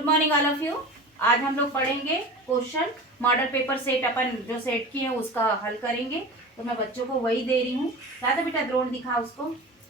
Good morning all of you. आज हम लोग पढ़ेंगे क्वेश्चन मॉडल पेपर सेट, अपन जो सेट किए हैं उसका हल करेंगे। तो मैं बच्चों को वही दे रही हूँ। ज्यादा बेटा ड्रोन दिखा उसको।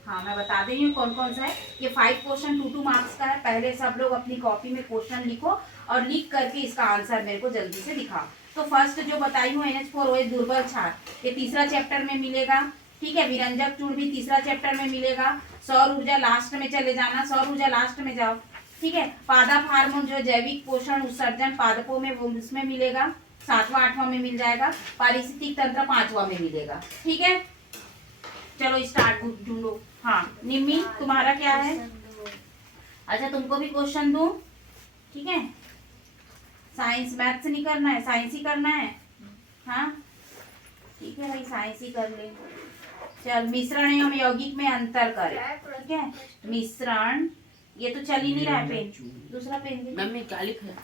हाँ, मैं बता दे रही हूँ कौन कौन सा है। ये 5 क्वेश्चन 2 मार्क्स का है। पहले सब लोग अपनी कॉपी में क्वेश्चन लिखो और लिख करके इसका आंसर मेरे को जल्दी से दिखाओ। तो फर्स्ट जो बताई हूँ NH4OH दुर्बल क्षार, ये तीसरा चैप्टर में मिलेगा। ठीक है, विरंजक चूर्ण भी तीसरा चैप्टर में मिलेगा। सौर ऊर्जा लास्ट में चले जाना, सौर ऊर्जा लास्ट में जाओ। ठीक है, पादप हार्मोन जो जैविक पोषण उत्सर्जन पादपों में वो उसमें मिलेगा, 7वां 8वां में मिल जाएगा। पारिस्थितिक तंत्र 5वां में मिलेगा। ठीक है, चलो स्टार्ट ढूंढो। हाँ निम्मी, तुम्हारा क्या है? अच्छा, तुमको भी क्वेश्चन दूं? ठीक है, साइंस मैथ्स नहीं करना है, साइंस ही करना है। हाँ ठीक है भाई, साइंस ही कर ले। चल, मिश्रण एवं यौगिक में अंतर करें। ठीक है, मिश्रण, ये तो चल ही नहीं रहा है पेन, दूसरा पेन दे। मम्मी क्या लिखा है?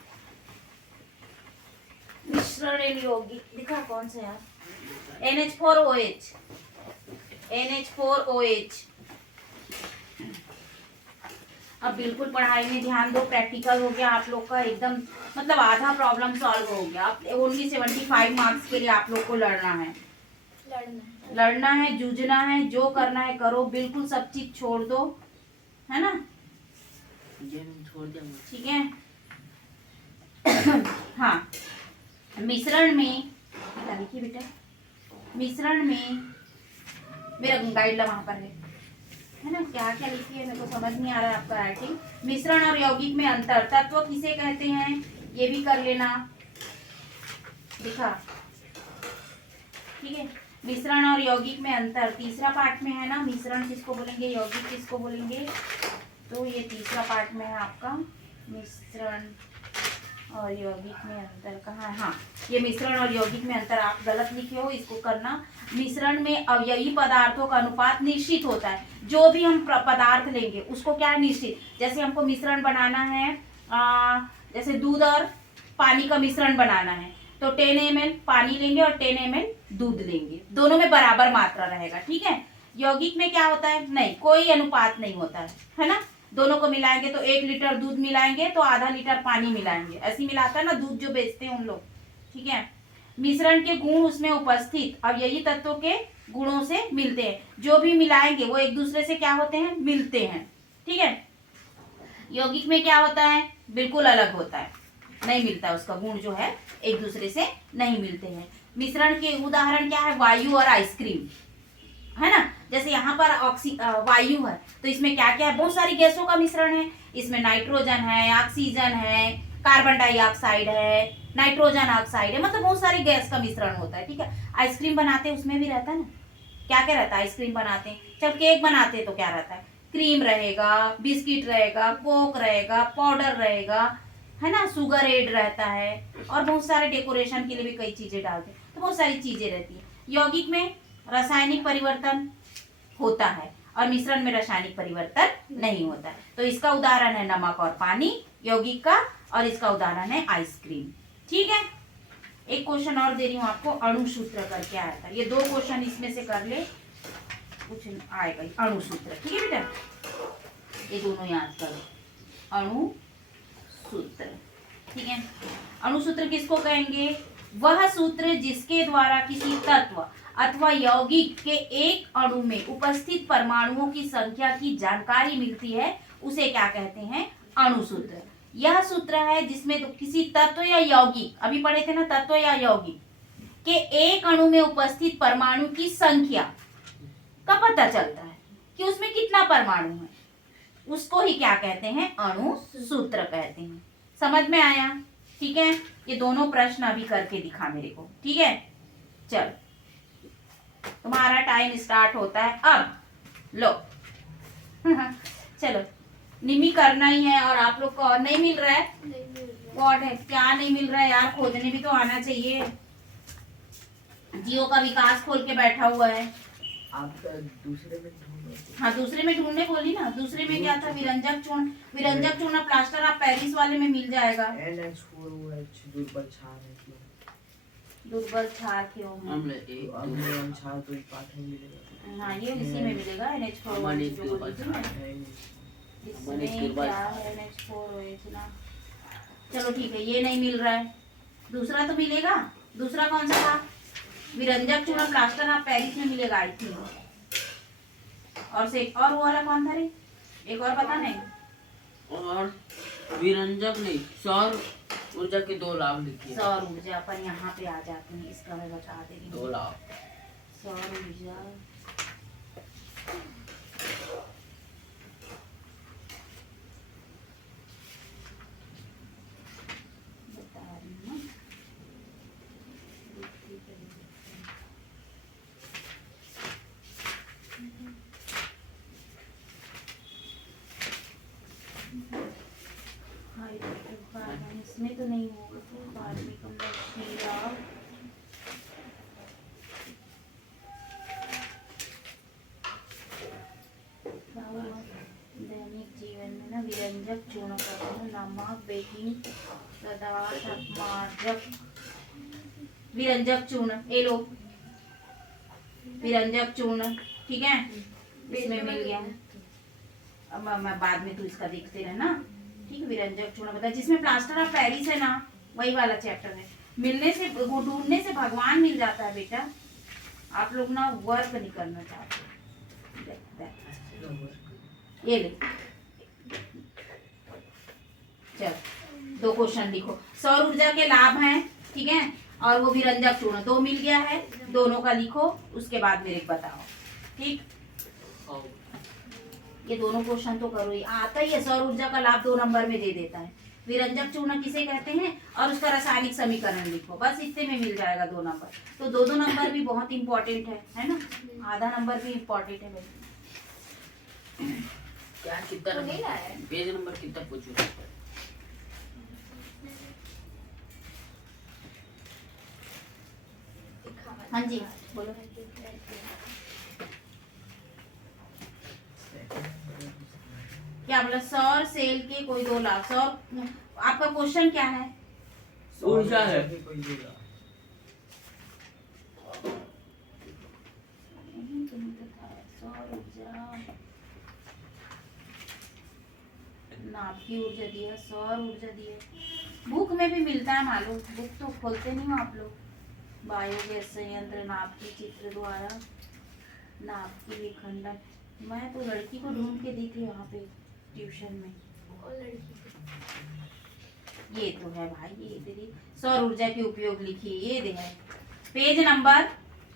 मिश्रण एवं यौगिक दिखा कौन सा यार? NH4OH, NH4OH। अब बिल्कुल पढ़ाई में ध्यान दो। प्रैक्टिकल हो गया आप लोग का एकदम, मतलब आधा प्रॉब्लम सॉल्व हो गया। अब ओनली 75 मार्क्स के लिए आप लोग को लड़ना है, लड़ना है, जूझना है, जो करना है करो, बिल्कुल सब चीज छोड़ दो, है ना? छोड़ दिया। ठीक है। हाँ, मिश्रण में क्या लिखिए बेटा? मिश्रण में मेरा गाइड ला वहां पर है ना, क्या क्या लिखी है मेरे को समझ नहीं आ रहा है आपका राइटिंग। मिश्रण और यौगिक में अंतर, तत्व किसे कहते हैं ये भी कर लेना, दिखा। ठीक है, मिश्रण और यौगिक में अंतर तीसरा पार्ट में है ना। मिश्रण किसको बोलेंगे, यौगिक किसको बोलेंगे? तो ये तीसरा पार्ट में है आपका, मिश्रण और यौगिक में अंतर कहाँ है? हाँ, ये मिश्रण और यौगिक में अंतर आप गलत लिखे हो, इसको करना। मिश्रण में अवयवी पदार्थों का अनुपात निश्चित होता है। जो भी हम पदार्थ लेंगे उसको क्या है, निश्चित। जैसे हमको मिश्रण बनाना है, जैसे दूध और पानी का मिश्रण बनाना है, तो 10 ml पानी लेंगे और 10 ml दूध लेंगे, दोनों में बराबर मात्रा रहेगा। ठीक है, यौगिक में क्या होता है, नहीं, कोई अनुपात नहीं होता है ना। दोनों को मिलाएंगे तो 1 लीटर दूध मिलाएंगे तो आधा लीटर पानी मिलाएंगे, ऐसे मिलाता है ना दूध जो बेचते हैं उन लोग। ठीक है, मिश्रण के गुण उसमें उपस्थित अवयवी तत्वों के गुणों से मिलते हैं। जो भी मिलाएंगे वो एक दूसरे से क्या होते हैं, मिलते हैं। ठीक है, यौगिक में क्या होता है, बिल्कुल अलग होता है, नहीं मिलता, उसका गुण जो है एक दूसरे से नहीं मिलते हैं। मिश्रण के उदाहरण क्या है, वायु और आइसक्रीम, है ना। जैसे यहाँ पर वायु है तो इसमें क्या क्या है, बहुत सारी गैसों का मिश्रण है। इसमें नाइट्रोजन है, ऑक्सीजन है, कार्बन डाइऑक्साइड है, नाइट्रोजन ऑक्साइड है, मतलब बहुत सारी गैस का मिश्रण होता है। ठीक है, आइसक्रीम बनाते हैं उसमें भी रहता है ना, क्या क्या रहता है, आइसक्रीम बनाते हैं। जब केक बनाते हैं तो क्या रहता है, क्रीम रहेगा, बिस्किट रहेगा, कोक रहेगा, पाउडर रहेगा, है ना, सुगर एड रहता है, और बहुत सारे डेकोरेशन के लिए भी कई चीजें डालते हैं, तो बहुत सारी चीजें रहती है। यौगिक में रासायनिक परिवर्तन होता है और मिश्रण में रासायनिक परिवर्तन नहीं होता है। तो इसका उदाहरण है नमक और पानी यौगिक का, और इसका उदाहरण है आइसक्रीम। ठीक है, एक क्वेश्चन और दे रही हूँ आपको, अणु सूत्र करके आया था। ये 2 क्वेश्चन इसमें से कर ले, कुछ आएगा अणु सूत्र। ठीक है बेटा, ये दोनों याद करो, अणु सूत्र। ठीक है, अणु सूत्र किसको कहेंगे, वह सूत्र जिसके द्वारा किसी तत्व अथवा यौगिक के एक अणु में उपस्थित परमाणुओं की संख्या की जानकारी मिलती है, उसे क्या कहते हैं, अणु सूत्र। यह सूत्र है जिसमें तो किसी तत्व या यौगिक, अभी पढ़े थे ना, तत्व या यौगिक के एक अणु में उपस्थित परमाणु की संख्या का पता चलता है कि उसमें कितना परमाणु है, उसको ही क्या कहते हैं, अणु सूत्र कहते हैं। समझ में आया? ठीक है, ये दोनों प्रश्न अभी करके दिखा मेरे को। ठीक है, चल तुम्हारा टाइम स्टार्ट होता है अब। लो चलो, निमी करना ही है, और आप लोग को और नहीं मिल रहा है, व्हाट है, क्या नहीं मिल रहा है यार, खोजने भी तो आना चाहिए। जियो का विकास खोल के बैठा हुआ है। आप दूसरे में ढूंढो। हाँ, दूसरे में ढूंढने बोली ना, दूसरे में क्या था, विरंजक चूर्ण। विरंजक चूर्ण प्लास्टर आप पेरिस वाले में मिल जाएगा। NH4OH दुर्बल क्षार है क्यों? दुर्बल क्षार क्यों है? अम्ल क्षार तो पाठ में मिलेगा। हाँ, ये इसी में मिलेगा, NH4OH जो बोली थी ना, इसमें क्या है, NH4OH ना, चलो ठीक है, ये नहीं मिल रहा है, दूसरा तो मिलेगा। दूसरा कौन सा था? विरंजक चूर्ण प्लास्टर ऑफ पेरिस में मिलेगा आई थिंक। और से और वो वाला कौन था रे? एक और पता नहीं। और विरंजक नहीं, सौर ऊर्जा के 2 लाभ लिखिए। सौर ऊर्जा, अपन यहाँ पे आ जाते हैं, इसका मैं बता दे रही 2 हूँ। लाभ। सौर ऊर्जा बता रही हूँ। इसमें तो नहीं होगा, तो कार्बनिक अम्ल शीरा दैनिक जीवन में ना विरंजक चूर्ण करते हैं, नमक, बेकिंग पदार्थ, अपमार्जक, विरंजक चूर्ण, ये लो विरंजक चूर्ण, ठीक है, इसमें मिल गया। अब मैं बाद में तू इसका देखते रहना, ठीक है। विरंजक चूर्ण बता, जिसमें प्लास्टर ऑफ पेरिस है ना, वही वाला चैप्टर है। मिलने से, वो ढूंढने से भगवान मिल जाता है बेटा। आप लोग ना वर्क नहीं करना चाहते। ये ले, चल 2 क्वेश्चन लिखो। सौर ऊर्जा के लाभ हैं, ठीक है, और वो विरंजक चूर्ण 2 मिल गया है, दोनों का लिखो, उसके बाद मेरे को बताओ, ठीक। ये दोनों क्वेश्चन तो करो ही, आता ही है। सौर ऊर्जा का लाभ 2 नंबर में दे देता है। विरंजक चूर्ण किसे कहते हैं और उसका रासायनिक समीकरण लिखो, बस इतने में मिल जाएगा 2 नंबर। तो 2 नंबर भी बहुत इंपॉर्टेंट है ना, आधा नंबर भी इंपॉर्टेंट है भाई। क्या कितना पेज नंबर कितना पूछो? हाँ जी बोलो। क्या बोला? सौर सेल के कोई 2 लाभ। सौर, आपका क्वेश्चन क्या है? ऊर्जा है। सौर ऊर्जा, नाभ की ऊर्जा दी है, सौर ऊर्जा दी है। बुक में भी मिलता है मालूम, बुक तो खोलते नहीं हो आप लोग। बायोगैस संयंत्र, नाभ की चित्र द्वारा, नाभ की विखंडन। मैं तो लड़की को ढूंढ के दी थी यहाँ पे ट्यूशन में। ये तो है भाई, ये तेरी सौर ऊर्जा के उपयोग लिखिए, ये दे है पेज नंबर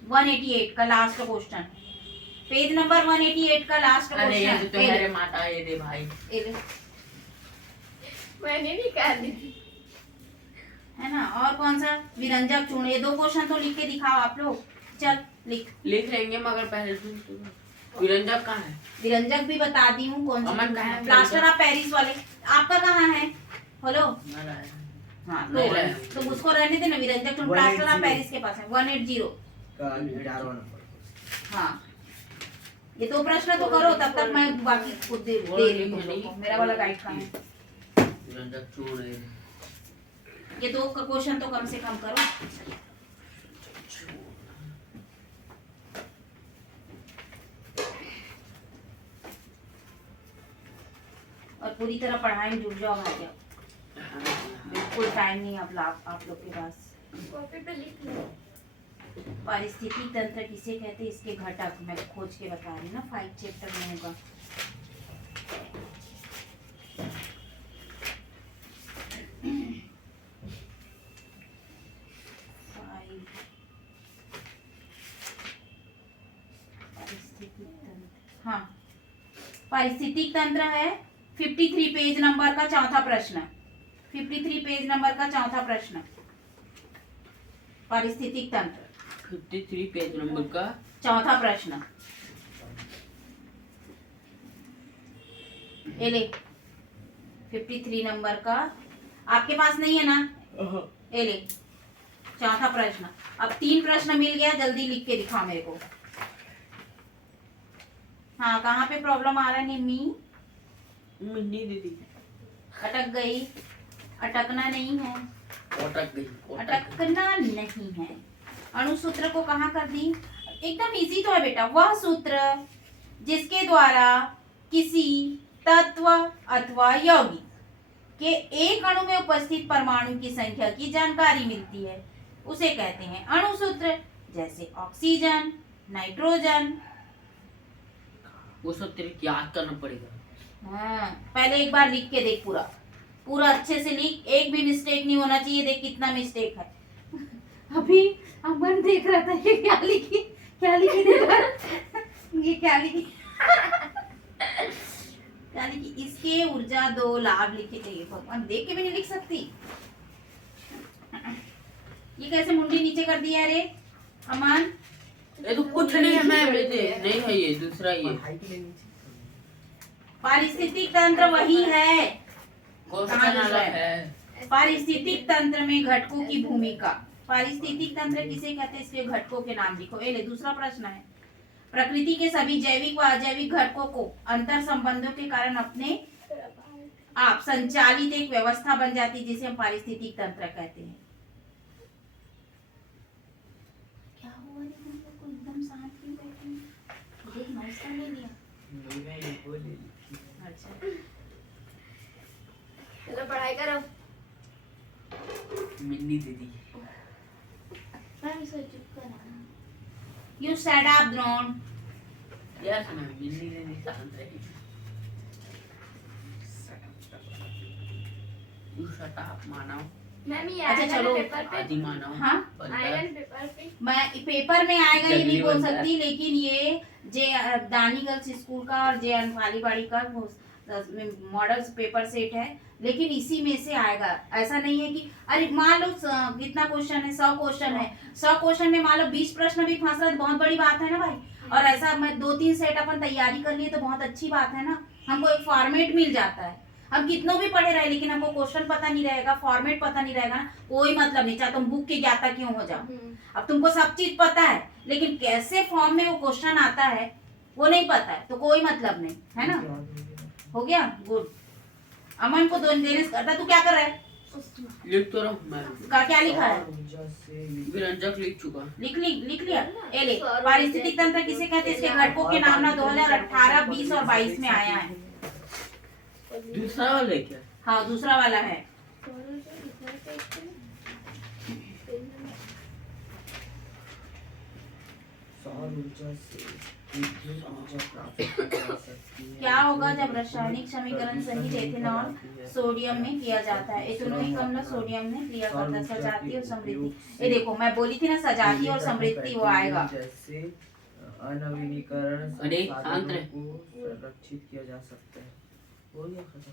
188 का लास्ट क्वेश्चन। पेज नंबर 188 का लास्ट अरे ये क्वेश्चन। तो तुम्हारे माता, ये दे भाई। मैंने निकाली है ना। और कौन सा? विरंजक चूर्ण। ये 2 क्वेश्चन तो लिख के दिखाओ आप लोग। चल लिख लेंगे, मगर पहले तुम विरंजक कहाँ है? विरंजक भी बता दी हूँ कौन सा। अमन कहाँ है? प्लास्टर ऑफ पेरिस वाले। आपका कहाँ है? हेलो, हाँ नहीं रहा है। तो उसको रहने देना। विरंजक चूर्ण प्लास्टर ऑफ पेरिस के पास है 180 का 11वां नंबर। हाँ, ये 2 प्रश्न तो करो, तब तक मैं बाकी खुद दे रही हूँ तुम लोग को। मेरा वाला गाइड कहाँ है? विरंजक चूर्ण है। ये 2 क्वेश्चन तो कम से कम करो। और पूरी तरह पढ़ाई में जुट जाओ भाई। बिल्कुल टाइम नहीं अब आप लोग के पास। कॉपी पे लिख लो। पारिस्थितिकी तंत्र किसे कहते हैं? इसके घटक मैं खोज के बता रही हूँ ना, 5 चैप्टर में होगा। हाँ, पारिस्थितिक तंत्र है 53 पेज नंबर का चौथा प्रश्न। 53 पेज नंबर का चौथा प्रश्न, पारिस्थितिक तंत्र 53 पेज नंबर का चौथा प्रश्न। ये ले 53 नंबर का, आपके पास नहीं है ना? ये ले चौथा प्रश्न। अब 3 प्रश्न मिल गया, जल्दी लिख के दिखा मेरे को। हाँ, कहाँ पे प्रॉब्लम आ रहा है निम्मी? मिन्नी दीदी अटक गई। अटकना नहीं है, अटक गई। अटकना नहीं है। अणुसूत्र को कहाँ कर दी? एकदम इजी तो है बेटा। वह सूत्र जिसके द्वारा किसी तत्व अथवा यौगिक के एक अणु में उपस्थित परमाणु की संख्या की जानकारी मिलती है उसे कहते हैं अणु सूत्र। जैसे ऑक्सीजन, नाइट्रोजन। वो सब तेरे को याद करना पड़ेगा। हाँ, पहले एक बार लिख के देख, पूरा पूरा अच्छे से लिख, एक भी मिस्टेक नहीं होना चाहिए। देख कितना मिस्टेक है। अभी अमन देख रहा था ये क्या लिखी देखा ये क्या लिखी क्या लिखी। इसके ऊर्जा 2 लाभ लिखे चाहिए। भगवान, देख के भी नहीं लिख सकती। ये कैसे मुंडी नीचे कर दिया रे अमन? ये तो कुछ नहीं है मैम, नहीं है, ये दूसरा ही है। पारिस्थितिक तंत्र वही है। क्वेश्चन अलग है। पारिस्थितिक तंत्र में घटकों की भूमिका। पारिस्थितिक तंत्र किसे कहते हैं, इसके घटकों के नाम लिखो। ले दूसरा प्रश्न है, प्रकृति के सभी जैविक व अजैविक घटकों को अंतर संबंधों के कारण अपने आप संचालित एक व्यवस्था बन जाती है जिसे हम पारिस्थितिक तंत्र कहते हैं। क्या हुआ रे, तुम लोग को एकदम शांत क्यों बैठे हैं? देख नाश्ता नहीं दिया। अच्छा, चलो पढ़ाई करो। मिन्नी दीदी। You shut up, Drone. यार सुना, मिन्नी दीदी शांत रही। You shut up, Manav. Ma'am ये अच्छा, आएगा चलो। ना पेपर पे? आदि मानव। हाँ? आएगा ना पेपर पे? मैं पेपर में आएगा ये नहीं जल्दी बोल बनता है। सकती, लेकिन ये जे दानी गर्ल्स स्कूल का और जे अनफालीबाड़ी का मॉडल पेपर सेट है, लेकिन इसी में से आएगा। ऐसा नहीं है कि अरे मान लो कितना क्वेश्चन है, 100 क्वेश्चन है, 100 क्वेश्चन में मान लो 20 प्रश्न भी फंस रहा है तो बहुत बड़ी बात है ना भाई। और ऐसा मैं 2-3 सेट अपन तैयारी कर लिए तो बहुत अच्छी बात है ना। हमको एक फॉर्मेट मिल जाता है। हम कितनों भी पढ़े रहे लेकिन हमको क्वेश्चन पता नहीं रहेगा, फॉर्मेट पता नहीं रहेगा ना, कोई मतलब नहीं, चाहे तुम बुक के ज्ञाता क्यों हो जाओ। अब तुमको सब चीज पता है लेकिन कैसे फॉर्म में वो क्वेश्चन आता है वो नहीं पता है, तो कोई मतलब नहीं है ना। हो गया, गुड। अमन को देने से करता, तू क्या कर रहा है? लिख तो रहा हूँ मैं। का क्या लिखा है? विरंजक लिख चुका। लिख लिया। ए ले, पारिस्थितिक तंत्र किसे कहते हैं, इसके घटकों के नाम ना 2018, 20 और 22 में आया है। दूसरा वाला है क्या? हाँ, दूसरा वाला है। सौर ऊर्जा से विद्युत ऊर्जा प्राप्त की जा सकती है। क्या होगा जब रासायनिक समीकरण सहित एथेनॉल सोडियम में किया जाता है? एथेनॉल कम सोडियम में क्रिया करता है। सजाती और समृद्धि। ये देखो मैं बोली थी ना, सजाती और समृद्धि वो आएगा। जैसे अनवीनीकरण अरे, संसाधनों को संरक्षित किया जा सकता है। हो गया खत्म।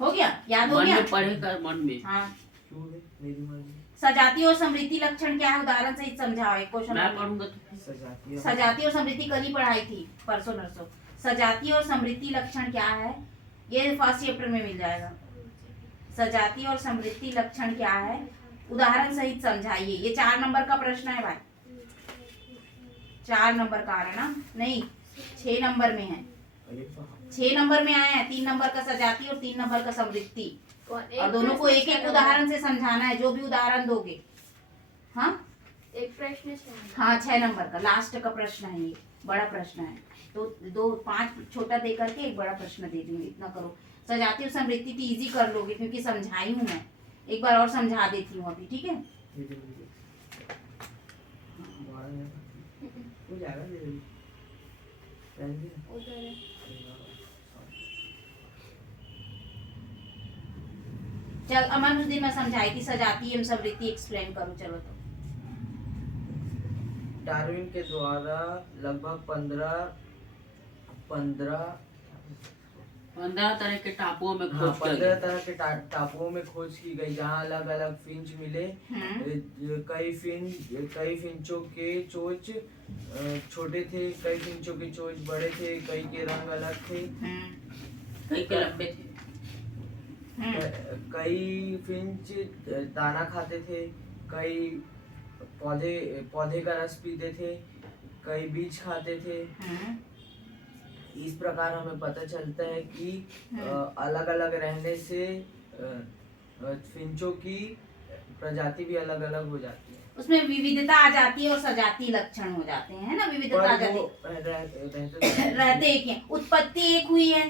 हो गया, याद हो मन गया। में पढ़ेगा, मन में। हाँ, क्यों है? मेरी मर्जी। सजाती और समृद्धि लक्षण क्या है, उदाहरण सहित समझाओ। एक क्वेश्चन मैं पढ़ूंगा तो। सजातीय सजाती और समृद्धि कल ही पढ़ाई थी, परसों नरसों। सजाती और समृद्धि लक्षण क्या है, ये फर्स्ट चैप्टर में मिल जाएगा। सजाती और समृद्धि लक्षण क्या है, उदाहरण सहित समझाइए। ये 4 नंबर का प्रश्न है भाई। 4 नंबर का आ रहा है ना? नहीं, 6 नंबर में है। अरे वाह। 6 नंबर में आया है। 3 नंबर का सजाती और 3 नंबर का समृद्धि, और दोनों को एक एक उदाहरण से समझाना है, जो भी उदाहरण दोगे। हाँ, एक प्रश्न हाँ, 6 नंबर का लास्ट का प्रश्न है, ये बड़ा प्रश्न है। तो 5 छोटा दे करके एक बड़ा प्रश्न दे दूंगी, इतना करो। सजाती और समृद्धि तो इजी कर लोगे क्योंकि समझाई हूँ मैं। एक बार और समझा देती हूँ अभी, ठीक है? बड़ा है। हो जाएगा धीरे धीरे। उधर है। चल अमन, उस दिन मैं समझाई थी सजाती एवं समृद्धि, एक्सप्लेन करो। चलो तो डार्विन के द्वारा लगभग 15 तरह के टापुओं में खोज किया 15 गया। तरह के टापुओं में खोज की गई, जहां अलग अलग फिंच मिले। कई फिंचों के चोंच छोटे थे, कई फिंचों के चोंच बड़े थे, कई के रंग अलग थे, कई के लंबे थे। कई फिंच दाना खाते थे, कई पौधे का रस पीते थे, कई बीज खाते थे। इस प्रकार हमें पता चलता है कि अलग अलग रहने से फिंचों की प्रजाति भी अलग अलग हो जाती है। उसमें विविधता आ जाती है और सजाती लक्षण हो जाते हैं, है ना? विविधता आ जाती है, रहते एक हैं। उत्पत्ति एक हुई है,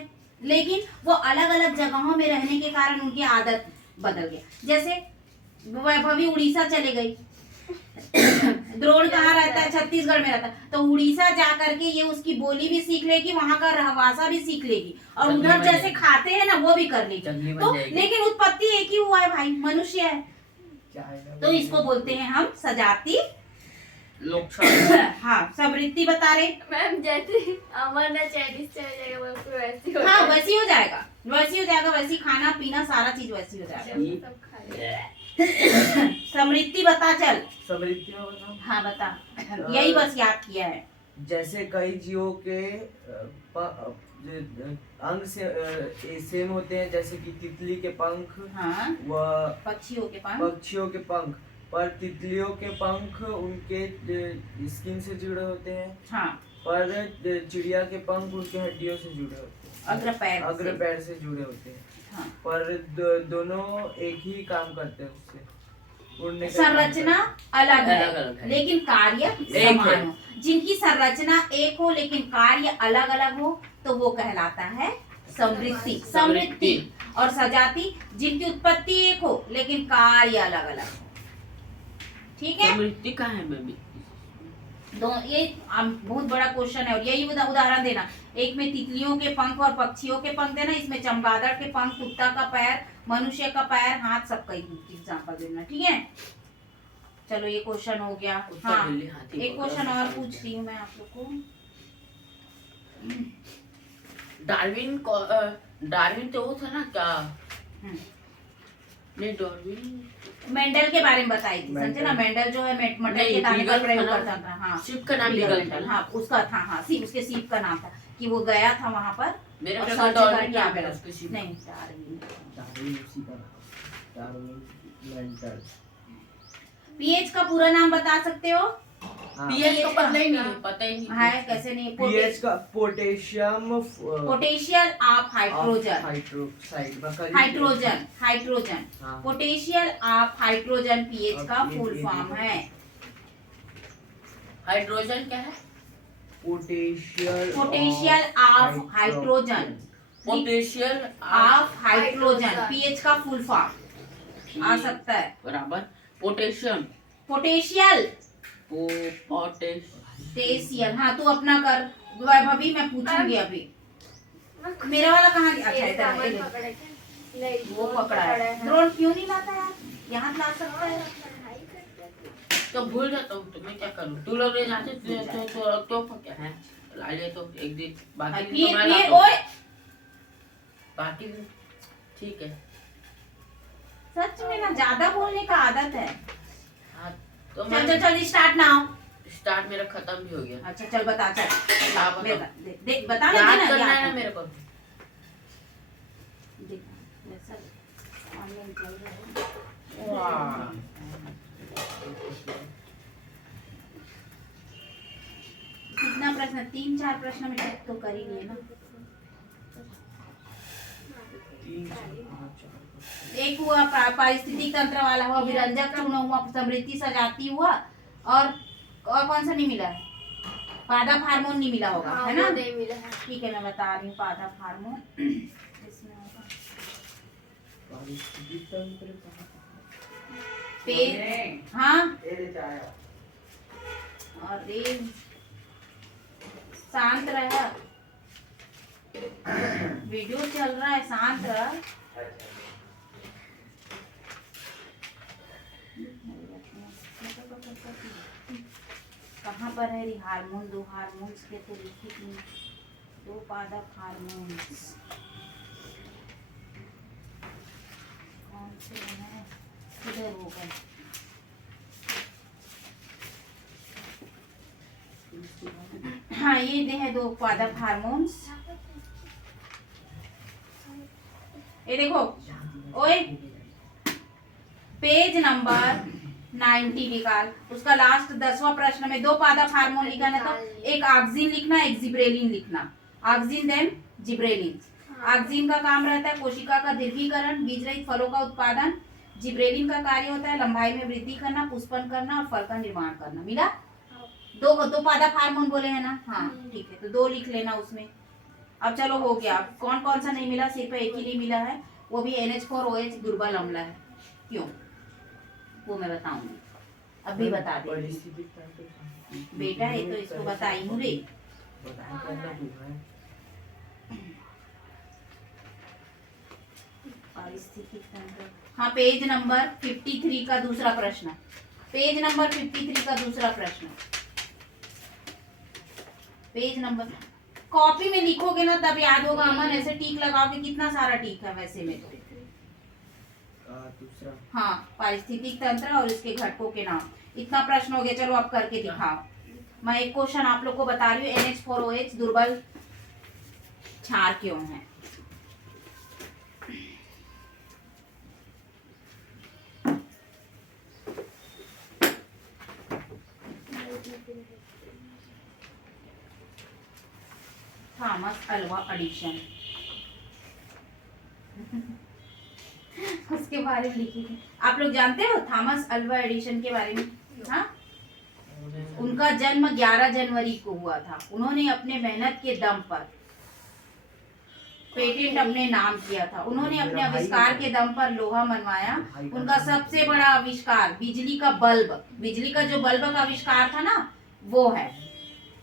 लेकिन वो अलग अलग जगहों में रहने के कारण उनकी आदत बदल गया। जैसे वैभवी उड़ीसा चले गई, द्रोण कहाँ रहता है, छत्तीसगढ़ में रहता है, तो उड़ीसा जा करके ये उसकी बोली भी सीख लेगी, वहां का रहवासा भी सीख लेगी, और जंगली उधर बन जैसे जाएगी। खाते हैं ना वो भी कर लेगी। जंगली बन तो जाएगी। लेकिन उत्पत्ति एक ही हुआ है भाई, मनुष्य है। चाइना तो इसको बोलते हैं हम सजाति। लोकशाही। हाँ, समृद्धि बता रहे। मैम जैसे अमर ना चाइनीज चले जाएगा वैसे वैसे हो हाँ जाएगा। वैसी हो जाएगा, वैसी हो जाएगा, वैसी खाना पीना सारा चीज वैसी हो जाएगा। जब सब खा लेंगे। समृद्धि बता चल। समृद्धि में बताओ। हाँ बता, यही बस याद किया है। जैसे कई जीवों के अंग से सेम होते हैं, जैसे कि तितली के पंख हाँ, व पक्षियों के पास। पक्षियों के पंख, पर तितलियों के पंख उनके स्किन से जुड़े होते हैं, हाँ, पर चिड़िया के पंख उनके हड्डियों से जुड़े होते हैं, अग्र पैर अग्र से। पैर से जुड़े होते हैं। हाँ। पर दोनों एक ही काम करते हैं, उससे उड़ने का संरचना अलग अलग है है। लेकिन कार्य एक समान है। हो। जिनकी संरचना एक हो लेकिन कार्य अलग अलग हो तो वो कहलाता है समृद्धि। समृद्धि और सजाति, जिनकी उत्पत्ति एक हो लेकिन कार्य अलग अलग हो। ठीक है, समृद्धि का है मैं भी। ये बहुत बड़ा क्वेश्चन है, और यही उदाहरण देना। एक में तितलियों के पंख और पक्षियों के पंख देना, इसमें चमगादड़ के पंख, कुत्ता का पैर, मनुष्य का पैर, हाथ, सबका एग्जाम्पल देना। ठीक है, चलो ये क्वेश्चन हो गया। कुत्ता, हाँ, बिल्ली, हाथी, एक बगुला, क्वेश्चन और सब पूछ कुछ। रही हूँ मैं आप लोग को। डार्विन तो वो था ना क्या? हम्म, नहीं, डार्विन मेंडल के बारे में बताई थी, समझे ना। मेंडल जो है मटर नहीं, के दाने का लीगल प्रयोग था ना। करता था। हाँ, शिप का नाम लीगल लीगल मेंडल, था। हाँ उसका था। हाँ, उसके सीप का नाम था कि वो गया था वहां पर मेरे और को सर्च डार्विन करके नाम आ है गया। उसके शिप। नहीं, डार्विन। डार्विन उसी का नाम, डार्विन मेंटल। पीएच का पूरा नाम बता सकते हो? हाँ, पीएच को पता ही नहीं हाँ। है, पता ही नहीं। है कैसे नहीं? पीएच का potassium potential of hydrogen. Hydrogen, hydrogen, हाँ। पोटेशियल ऑफ हाइड्रोजन पीएच का अब फुल ये फॉर्म है। हाइड्रोजन क्या है? Potential of hydrogen, potential of hydrogen pH का फुल फॉर्म आ सकता है। बराबर पोटेशियम। Potential, potential. हाँ, तू अपना कर वैभवी, मैं पूछूंगी अभी। मेरा वाला कहाँ गया? अच्छा, ये इधर है, सामान इधर। पकड़ा क्या? नहीं, वो पकड़ा है। ड्रोन क्यों नहीं लाता यार? यहाँ ला सकता है। पढ़ाई करते थे। तो भूल जाता हूँ, तो मैं क्या करूँ? तू लोग ले जाते तो क्या है? ला ले तो एक दिन, बाकी दिन तो मैं फिर लाता हूँ। ओए, बाकी दिन ठीक है। सच में ना ज्यादा बोलने का आदत है। हाँ, तो चल मैं चल चल स्टार्ट नाउ। स्टार्ट मेरा खत्म भी हो गया। अच्छा चल बता, चल हाँ, बताओ। देख बता ना, याद देना, करना याद है ना कर। मेरे को। देख, वैसा ऑनलाइन चल रहा है। वाह। कितना प्रश्न? 3-4 प्रश्न में टिक तो कर ही लिए ना। एक हुआ पारिस्थितिक तंत्र वाला हुआ, विरंजक चूर्ण हुआ, समृद्धि सजाती हुआ, और कौन सा नहीं मिला है? पादप हार्मोन नहीं मिला होगा, हाँ, है ना? वो नहीं मिला है। ठीक है, मैं बता रही हूँ पादप हार्मोन इसमें होगा। पेट, हाँ, अरे शांत रह, वीडियो चल रहा है, शांत रह। कहाँ पर है रे हार्मोन? 2 हार्मोन्स के तो लिखित नहीं, 2 पादप हार्मोन्स कौन से हैं? किधर हो गए? हाँ, ये है 2 पादप हार्मोन्स। ये देखो, ओए पेज नंबर 90 निकाल, उसका लास्ट 10वां प्रश्न में 2 पादप हार्मोन लिखा ना, तो एक ऑक्सिन लिखना, एक जिब्रेलिन लिखना। Auxin then gibberellin. ऑक्सिन का काम रहता है कोशिका का दीर्घीकरण, बीज रहित फलों का उत्पादन। जिब्रेलिन का कार्य होता है लंबाई में वृद्धि करना, पुष्पन करना और फल का निर्माण करना। मिला? 2 पादप हार्मोन बोले हैं ना? हाँ ठीक है, तो 2 लिख लेना उसमें। अब चलो हो गया। कौन कौन सा नहीं मिला, सिर्फ एक ही नहीं मिला है, वो भी NH4OH दुर्बल अम्ल है। क्यों, वो मैं बताऊंगी, अभी बता दे परिस्थितिक तंत्र बेटा, ये तो इसको बताई हूँ रे। बताएं करना तू है। पारिस्थितिक तंत्र, हाँ पेज नंबर 53 का दूसरा प्रश्न, पेज नंबर 53 का दूसरा प्रश्न, पेज नंबर, कॉपी में लिखोगे ना तब याद होगा अमन, ऐसे टीक लगाओगे, कितना सारा टीक है वैसे में तो। दूसरा हाँ पारिस्थितिक तंत्र और इसके घटकों के नाम, इतना प्रश्न हो गया। चलो अब करके दिखाओ। मैं एक क्वेश्चन आप लोग को बता रही हूँ, NH4OH दुर्बल क्षार क्यों है। थॉमस अल्वा एडिशन उसके बारे में लिखी थी, आप लोग जानते हो थॉमस अल्वा एडिशन के बारे में? हाँ, उनका जन्म 11 जनवरी को हुआ था। उन्होंने अपने मेहनत के दम पर पेटेंट अपने नाम किया था। उन्होंने अपने आविष्कार के दम पर लोहा मनवाया। उनका सबसे बड़ा आविष्कार बिजली का बल्ब, बिजली का जो बल्ब का आविष्कार था ना, वो है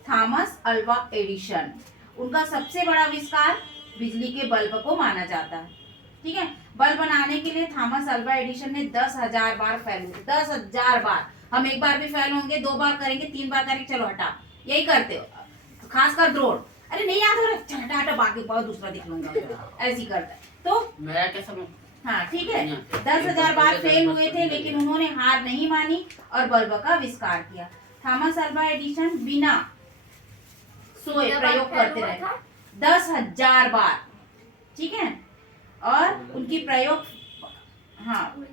थॉमस अल्वा एडिशन। उनका सबसे बड़ा आविष्कार बिजली के बल्ब को माना जाता है। ठीक है, बल्ब बनाने के लिए थॉमस अल्वा एडिशन ने 10,000 बार फेल हुए, 10,000 बार। हम एक बार भी फेल होंगे, 2 बार करेंगे, 3 बार करेंगे, चलो हटा, यही करते हो खासकर द्रोण। अरे नहीं याद हो रहा, चल हटा हटा, बाकी बहुत दूसरा दिख लूंगा, ऐसी करता है। तो मेरा कैसा हाँ ठीक है, 10,000 बार फेल हुए थे, लेकिन उन्होंने हार नहीं मानी और बल्ब का आविष्कार किया। थॉमस अल्वा एडिशन बिना सोए प्रयोग करते रहे 10,000 बार। ठीक है, और उनकी प्रयोग, हाँ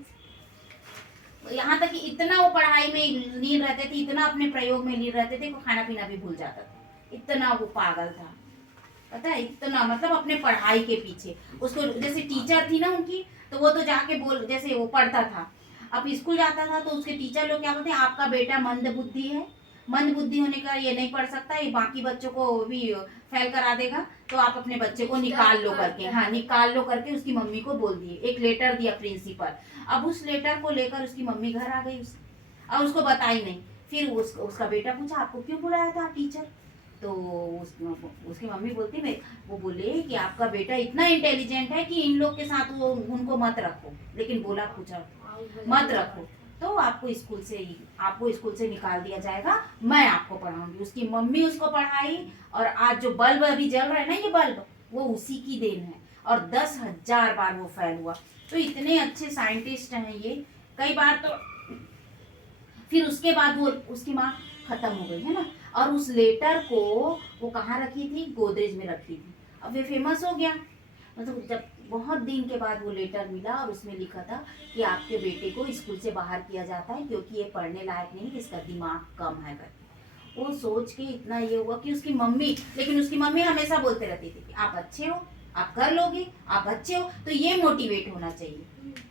यहाँ तक कि इतना वो पढ़ाई में लीन रहते थे, इतना अपने प्रयोग में लीन रहते थे, वो खाना पीना भी भूल जाता था, इतना वो पागल था, पता है, इतना मतलब अपने पढ़ाई के पीछे। उसको जैसे टीचर थी ना उनकी, तो वो तो जाके बोल, जैसे वो पढ़ता था, अब स्कूल जाता था तो उसके टीचर लोग क्या बोलते हैं, आपका बेटा मंद बुद्धि है, मंद बुद्धि होने का ये नहीं पढ़ सकता, ये बाकी बच्चों को भी फेल करा देगा, तो आप अपने बच्चे को निकाल लो करके, हाँ निकाल लो करके उसकी मम्मी को बोल दिए। एक लेटर दिया प्रिंसिपल। अब उस लेटर को लेकर उसकी मम्मी घर आ गई, और उसको बताई नहीं। फिर उसका बेटा पूछा, आपको क्यों बुलाया था टीचर? तो उसकी मम्मी बोलती, मैं वो बोले कि आपका बेटा इतना इंटेलिजेंट है कि इन लोग के साथ वो उनको मत रखो, लेकिन बोला पूछा मत रखो, तो आपको स्कूल से निकाल दिया जाएगा, मैं आपको पढ़ाऊंगी। उसकी मम्मी उसको पढ़ाई, और आज जो बल्ब अभी जल रहा है ना, ये बल्ब, वो उसी की देन है, और 10,000 बार वो फेल हुआ। तो इतने अच्छे साइंटिस्ट हैं ये। कई बार तो फिर उसके बाद वो उसकी माँ खत्म हो गई है ना, और उस लेटर को वो कहाँ रखी थी, गोदरेज में रखी थी। अब ये फेमस हो गया, मतलब जब बहुत दिन के बाद वो लेटर मिला, और उसमें लिखा था कि आपके बेटे को स्कूल से बाहर किया जाता है क्योंकि ये पढ़ने लायक नहीं, इसका दिमाग कम है करके। वो सोच के इतना ये हुआ कि उसकी मम्मी हमेशा बोलते रहती थी कि आप अच्छे हो, आप कर लोगे, आप अच्छे हो, तो ये मोटिवेट होना चाहिए,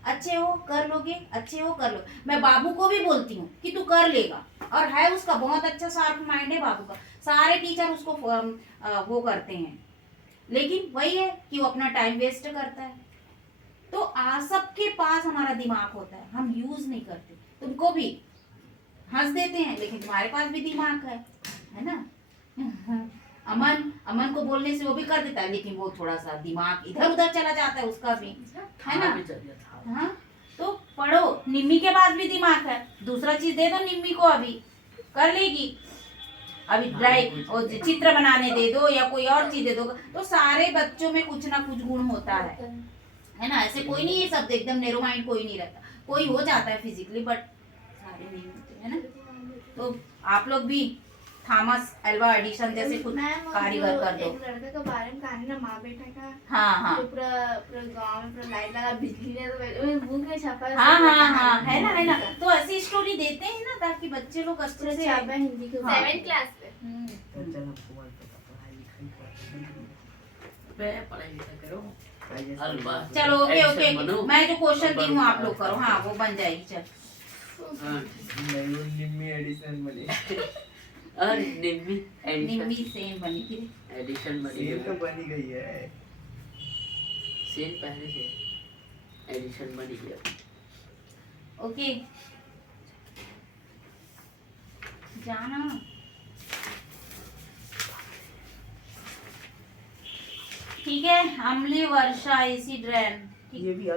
अच्छे हो कर लोगे, अच्छे हो कर लोगे। मैं बाबू को भी बोलती हूँ कि तू कर लेगा, और है उसका बहुत अच्छा शार्प माइंड है बाबू का, सारे टीचर उसको वो करते हैं, लेकिन वही है कि वो अपना टाइम वेस्ट करता है। तो सबके पास हमारा दिमाग होता है, हम यूज नहीं करते। तुमको भी हंस देते हैं, लेकिन तुम्हारे पास भी दिमाग है ना। अमन को बोलने से वो भी कर देता है, लेकिन वो थोड़ा सा दिमाग इधर उधर चला जाता है उसका भी, है ना। हाँ, तो पढ़ो, निम्मी के पास भी दिमाग है, दूसरा चीज दे दो निम्मी को, अभी कर लेगी। अभी ड्राइंग और चित्र बनाने दे दो या कोई और चीज दे दो, तो सारे बच्चों में कुछ ना कुछ गुण होता है ना। ऐसे कोई नहीं, ये सब एकदम नेरो माइंड कोई नहीं रहता, कोई हो जाता है फिजिकली, बट सारे नहीं होते, है ना। तो आप लोग भी थॉमस अल्वा एडिशन जैसे कुछ कारीगर कर दो। एक लड़के के बारे में कहानी ना, माँ बेटा का, हाँ, जो पूरा गांव में पूरा लाइट लगा, बिजली ने तो बुक में छपा है। हाँ, है ना। तो ऐसी स्टोरी देते हैं ना, ताकि बच्चे लोग अच्छे से छपा है हिंदी के 7th क्लास पे। चल हमको मत पता, पढ़ाई लिखाई पढ़ाई लिखाई करो। चलो ओके, मैं जो क्वेश्चन दी हूँ आप लोग करो, हाँ वो बन जाएगी। चल नवीन निम्मी एडिशन मध्ये और निम्मी निम्मी सेन बनी थी। एडिशन बनी सेल तो है। बनी गई है। सेल पहले से एडिशन बनी है। ओके जाना। ठीक है, अमली वर्षा एसी ड्रेन। ये भी